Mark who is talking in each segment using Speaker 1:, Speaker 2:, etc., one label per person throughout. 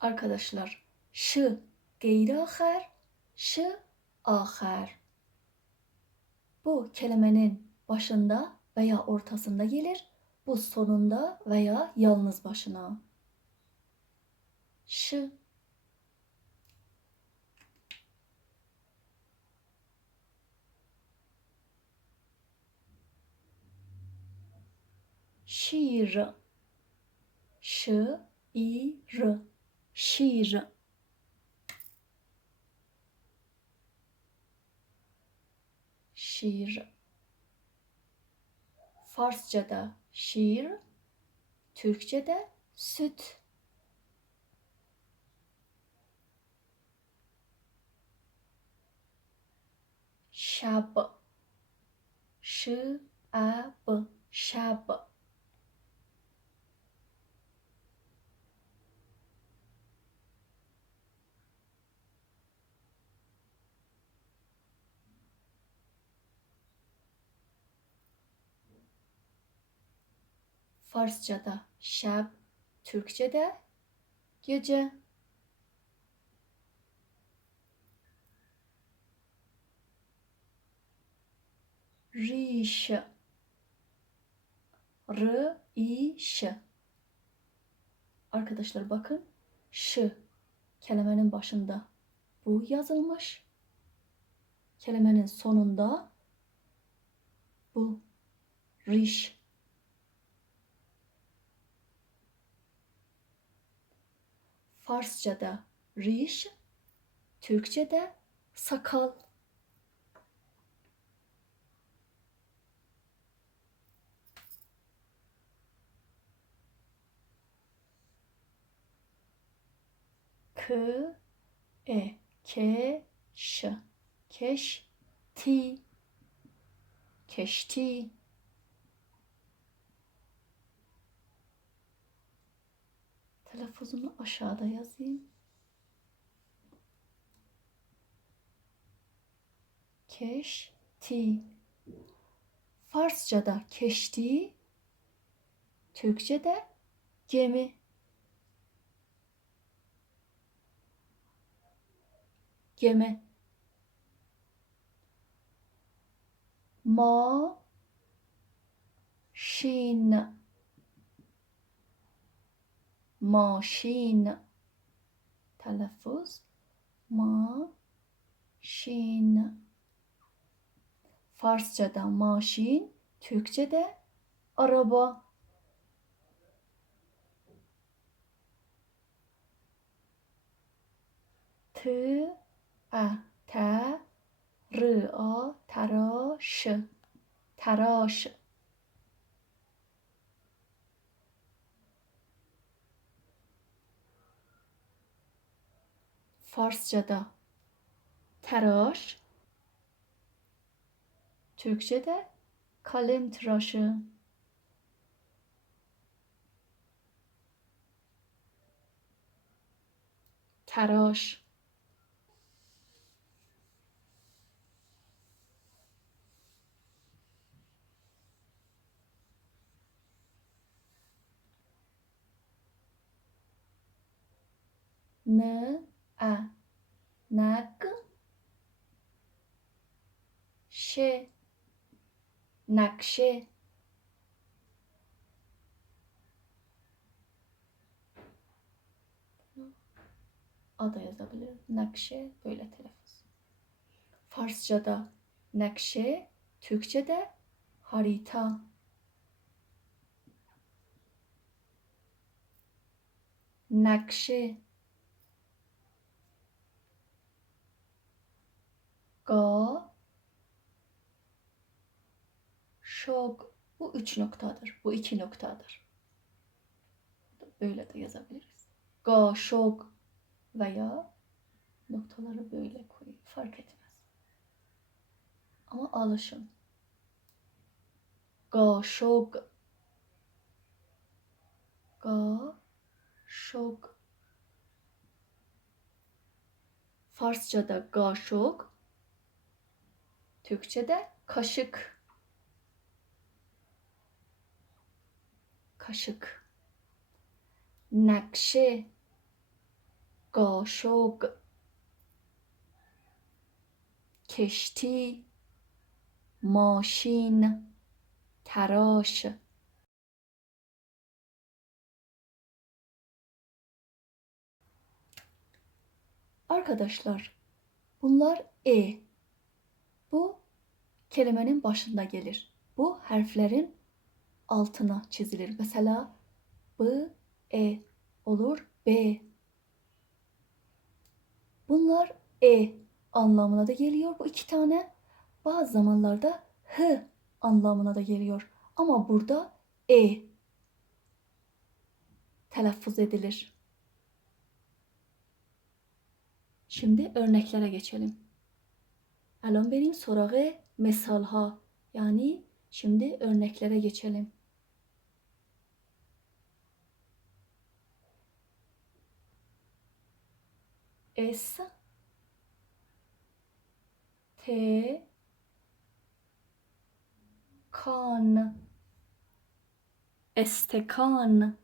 Speaker 1: Arkadaşlar şı geyri ahar, şı ahar. Bu kelimenin başında veya ortasında gelir. Bu sonunda veya yalnız başına. Şı şiir şı i r şiir şiir Farsçada şiir Türkçede süt. Şab. Şı a b. Şab Farsçada şab, Türkçede gece. Riş R i ş Arkadaşlar bakın şı kelimenin başında bu yazılmış. Kelimenin sonunda bu riş Farsçada riş, Türkçede sakal. K e ke ş keş ti keşti Telaffuzunu aşağıda yazayım. Keşti. Farsçada keşti, Türkçe'de gemi. Gemi. Ma şin Maşin. Telaffuz. Maşin. Farsça'da maşin, Türkçe'de araba. T, a, t, r, a, taraş, taraş. Farsçada teraş, Türkçe'de kalem tıraşı. Teraş. Ne a nak şe nakşe A yazabilirim. Nakşe böyle telaffuz. Farsçada nakşe, Türkçe'de harita. Nakşe ga şok bu üç noktadır. Bu iki noktadır. Böyle de yazabiliriz. Ga şok veya noktaları böyle koyayım. Fark etmez. Ama alışın. Ga şok ga şok Farsçada gaşok Türkçe'de kaşık. Kaşık. Nakşe. قاشق کشتی ماشین تراش Arkadaşlar bunlar e. Bu kelimenin başında gelir. Bu harflerin altına çizilir. Mesela B, E olur. B. Bunlar E anlamına da geliyor bu iki tane. Bazı zamanlarda H anlamına da geliyor. Ama burada E telaffuz edilir. Şimdi örneklere geçelim. Elon benim sorağı mesalha yani şimdi örneklere geçelim. S T kan. Estekan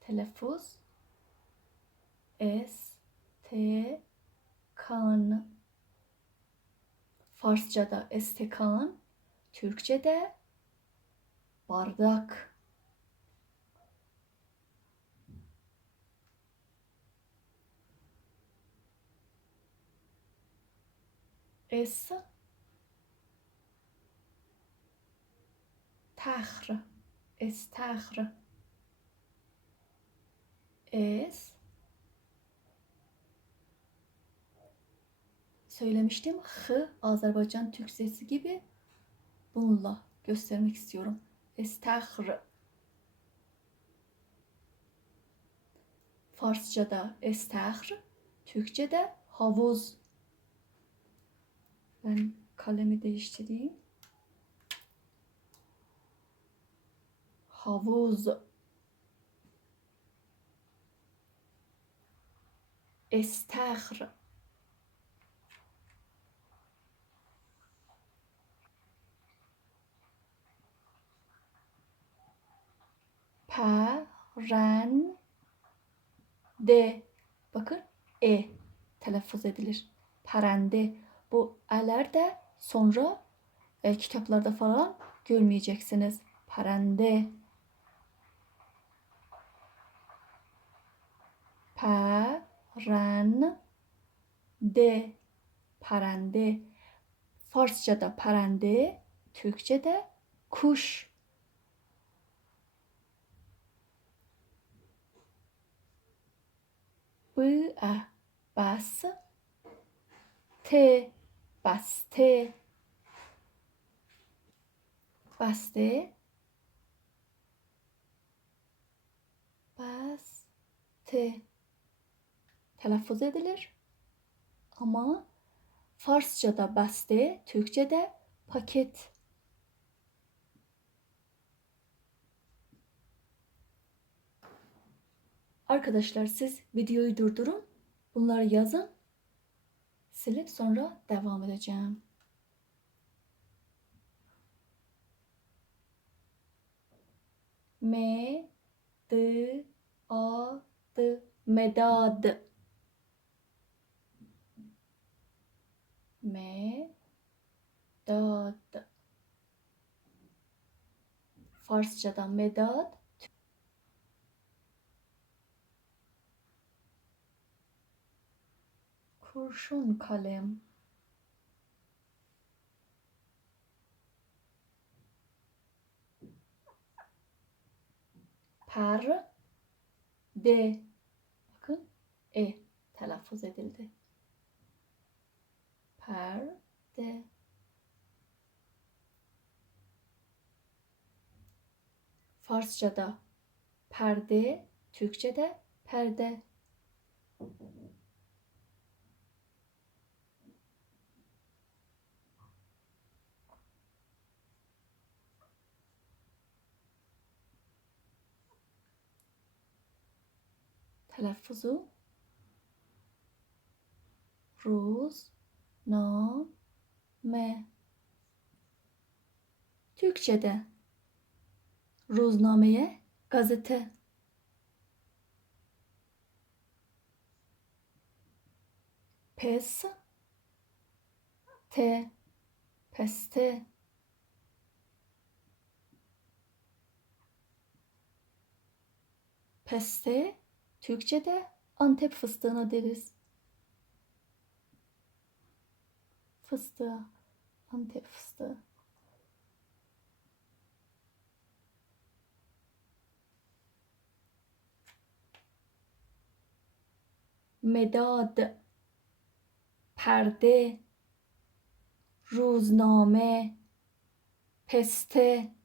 Speaker 1: telaffuz. S T kan. Farsçada estekan, Türkçede bardak. Es تخر استخر es söylemiştim. H Azerbaycan Türkçesi gibi bununla göstermek istiyorum. Estahr. Farsçada estahr, Türkçe'de havuz. ben kalemi değiştireyim. Havuz. Estahr. Peren de bakın e telaffuz edilir. Perende. Bu ələr də sonra e, kitaplarda falan görmeyeceksiniz. Pərəndə. Pərəndə. Pərəndə. Farsçada pərəndə, Türkçədə kuş. B, e, A, bas, T, بسته بسته بسته telaffuz edilir. Ama Farsçada beste, Türkçede paket Arkadaşlar siz videoyu durdurun. Bunları yazın. Silip sonra devam edeceğim. Me, d, a, d, medad. Me, dad. Farsçadan medad, kurşun kalem per de bakın e telaffuz edildi. Per de Farsçada perde, Türkçede perde. Telaffuzu ruz na me Türkçe'de ruznameye gazete Pes. Te. Peste. Peste. Türkçe'de Antep fıstığına deriz. Fıstığı. Antep fıstığı. مداد پرده روزنامه پسته